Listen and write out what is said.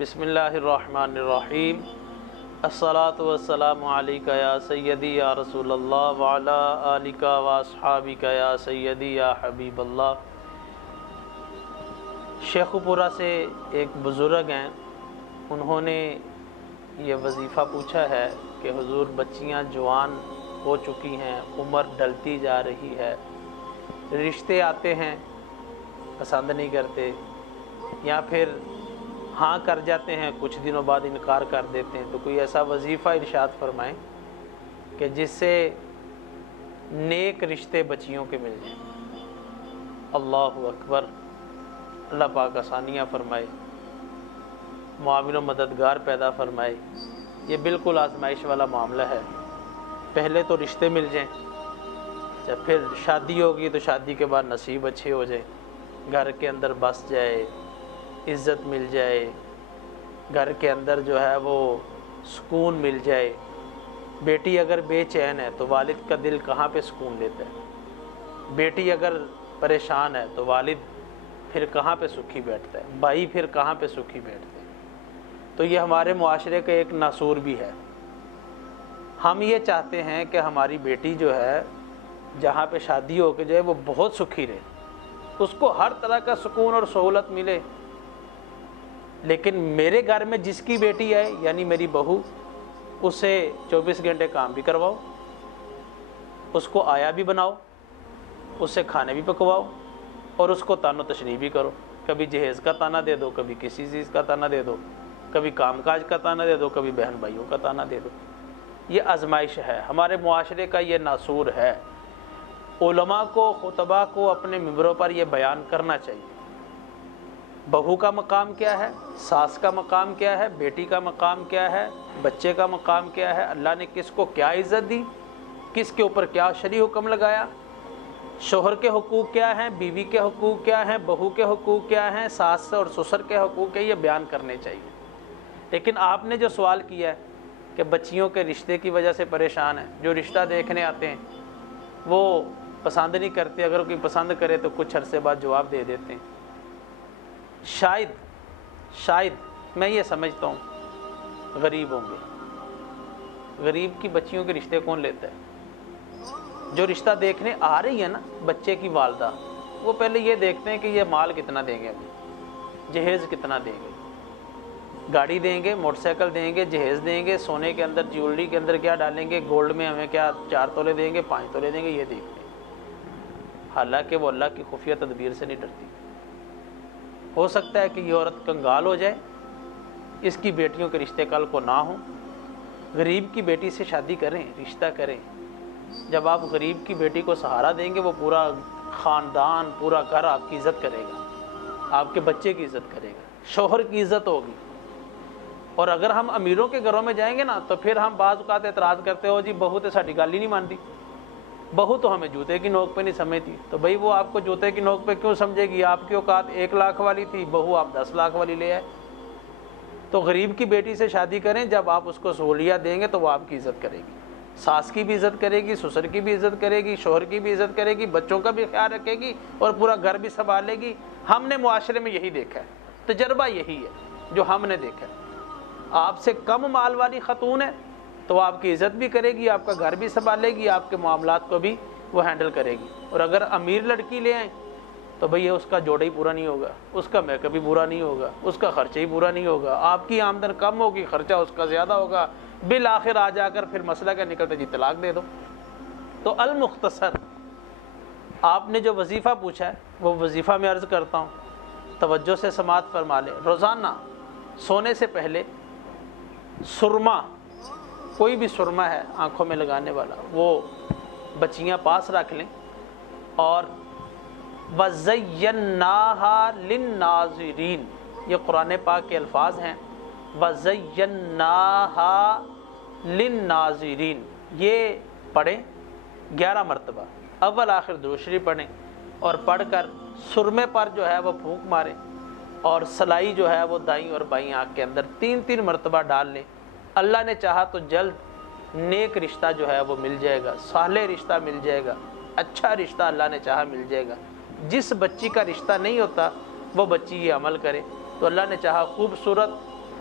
بسم اللہ الرحمن الرحیم الصلاۃ والسلام علیکہ یا سیدی یا رسول اللہ وعلی آلکہ واصحابکہ یا سیدی یا حبیب اللہ۔ شیخو پورہ سے ایک بزرگ ہیں، انہوں نے یہ وظیفہ پوچھا ہے کہ حضور بچیاں جوان ہو چکی ہیں، عمر ڈلتی جا رہی ہے، رشتے آتے ہیں پسند نہیں کرتے، یا پھر ہاں کر جاتے ہیں کچھ دنوں بعد انکار کر دیتے ہیں، تو کوئی ایسا وظیفہ ارشاد فرمائیں کہ جس سے نیک رشتے بچیوں کے مل جائیں۔ اللہ اکبر، اللہ پاک آسانیاں فرمائے، معاون و مددگار پیدا فرمائے۔ یہ بالکل آزمائش والا معاملہ ہے۔ پہلے تو رشتے مل جائیں، جب پھر شادی ہوگی تو شادی کے بعد نصیب اچھے ہو جائیں، گھر کے اندر بس جائے، عزت مل جائے، گھر کے اندر جو ہے وہ سکون مل جائے۔ بیٹی اگر بے چین ہے تو والد کا دل کہاں پہ سکون لیتا ہے؟ بیٹی اگر پریشان ہے تو والد پھر کہاں پہ سکھی بیٹھتا ہے؟ بھائی پھر کہاں پہ سکھی بیٹھتے ہیں؟ تو یہ ہمارے معاشرے کا ایک ناسور بھی ہے۔ ہم یہ چاہتے ہیں کہ ہماری بیٹی جو ہے جہاں پہ شادی ہو کے جائے وہ بہت سکھی رہے، اس کو ہر طرح کا سکون اور سہولت ملے، لیکن میرے گھر میں جس کی بیٹی ہے یعنی میری بہو، اسے 24 گھنٹے کام بھی کرواؤ، اس کو آیا بھی بناؤ، اس سے کھانے بھی پکواؤ، اور اس کو تان و تشریح بھی کرو۔ کبھی جہیز کا تانا دے دو، کبھی کسی چیز کا تانا دے دو، کبھی کام کاج کا تانا دے دو، کبھی بہن بھائیوں کا تانا دے دو۔ یہ آزمائش ہے، ہمارے معاشرے کا یہ ناسور ہے۔ علماء کو، خطباء کو اپنے ممبروں پر یہ بیان کرنا چاہیے، بہو کا مقام کیا ہے، ساس کا مقام کیا ہے، بیٹی کا مقام کیا ہے، بچے کا مقام کیا ہے، اللہ نے کس کو کیا عزت دی، کس کے اوپر کیا شرعی حکم لگایا، شوہر کے حقوق کیا ہیں، بیوی کے حقوق کیا ہیں، بہو کے حقوق کیا ہیں، ساس اور سسر کے حقوق کیا، یہ بیان کرنے چاہیے۔ لیکن آپ نے جو سوال کیا ہے کہ بچیوں کے رشتے کی وجہ سے پریشان ہیں، جو رشتہ دیکھنے آتے ہیں وہ پسند نہیں کرتے، اگر کوئی پسند کرے تو کچھ عرصے بعد جواب دے دیتے ہیں۔ شاید میں یہ سمجھتا ہوں غریب ہوں گے۔ غریب کی بچیوں کے رشتے کون لیتا ہے؟ جو رشتہ دیکھنے آ رہی ہے نا بچے کی والدہ، وہ پہلے یہ دیکھتے ہیں کہ یہ مال کتنا دیں گے، ابھی جہیز کتنا دیں گے، گاڑی دیں گے، موٹر سائیکل دیں گے، جہیز دیں گے، سونے کے اندر جیولری کے اندر کیا ڈالیں گے، گولڈ میں ہمیں کیا 4 تولے دیں گے، 5 تولے دیں گے، یہ دیکھتے ہیں۔ حالانکہ وہ اللہ کی خفیہ تدبیر سے نہیں ڈرتی۔ ہو سکتا ہے کہ یہ عورت کنگال ہو جائے، اس کی بیٹیوں کے رشتے کل کو نہ ہوں۔ غریب کی بیٹی سے شادی کریں، رشتہ کریں۔ جب آپ غریب کی بیٹی کو سہارا دیں گے، وہ پورا خاندان، پورا گھر آپ کی عزت کرے گا، آپ کے بچے کی عزت کرے گا، شوہر کی عزت ہوگی۔ اور اگر ہم امیروں کے گھروں میں جائیں گے نا تو پھر ہم بعض اوقات اعتراض کرتے ہو جی بہو تو ساڈی گل ہی نہیں مانتی، بہو تو ہمیں جوتے کی نوک پہ نہیں سمجھتی۔ تو بھائی وہ آپ کو جوتے کی نوک پہ کیوں سمجھے گی؟ آپ کی اوقات 1 لاکھ والی تھی، بہو آپ 10 لاکھ والی لے آئے۔ تو غریب کی بیٹی سے شادی کریں، جب آپ اس کو سہولیات دیں گے تو وہ آپ کی عزت کرے گی، ساس کی بھی عزت کرے گی، سسر کی بھی عزت کرے گی، شوہر کی بھی عزت کرے گی، بچوں کا بھی خیال رکھے گی، اور پورا گھر بھی سنبھالے گی۔ ہم نے معاشرے میں یہی دیکھا ہے، تجربہ یہی ہے جو ہم نے دیکھا ہے۔ آپ سے کم مال والی خاتون ہے تو وہ آپ کی عزت بھی کرے گی، آپ کا گھر بھی سنبھالے گی، آپ کے معاملات کو بھی وہ ہینڈل کرے گی۔ اور اگر امیر لڑکی لے آئیں تو بھئی اس کا جوڑا ہی پورا نہیں ہوگا، اس کا میک اپ ہی پورا نہیں ہوگا، اس کا خرچہ ہی پورا نہیں ہوگا، آپ کی آمدن کم ہوگی، خرچہ اس کا زیادہ ہوگا، بالآخر آ جا کر پھر مسئلہ کیا نکلتا جی طلاق دے دو۔ تو المختصر آپ نے جو وظیفہ پوچھا ہے وہ وظیفہ میں عرض کرتا ہوں، توجہ سے سماعت فرما لیں۔ روزانہ سونے سے پہلے سرما، کوئی بھی سرما ہے آنکھوں میں لگانے والا، وہ بچیاں پاس رکھ لیں، اور وَزَيَّنَّاهَا لِلنَّاظِرِينَ، یہ قرآن پاک کے الفاظ ہیں، وَزَيَّنَّاهَا لِلنَّاظِرِينَ، یہ پڑھیں 11 مرتبہ، اول آخر درود شریف پڑھیں، اور پڑھ کر سرمے پر جو ہے وہ پھونک ماریں، اور سلائی جو ہے وہ دائیں اور بائیں آنکھ کے اندر 3 مرتبہ ڈال لیں۔ اللہ نے چاہا تو جلد نیک رشتہ جو ہے وہ مل جائے گا، صالح رشتہ مل جائے گا، اچھا رشتہ اللہ نے چاہا مل جائے گا۔ جس بچی کا رشتہ نہیں ہوتا وہ بچی یہ عمل کرے تو اللہ نے چاہا خوبصورت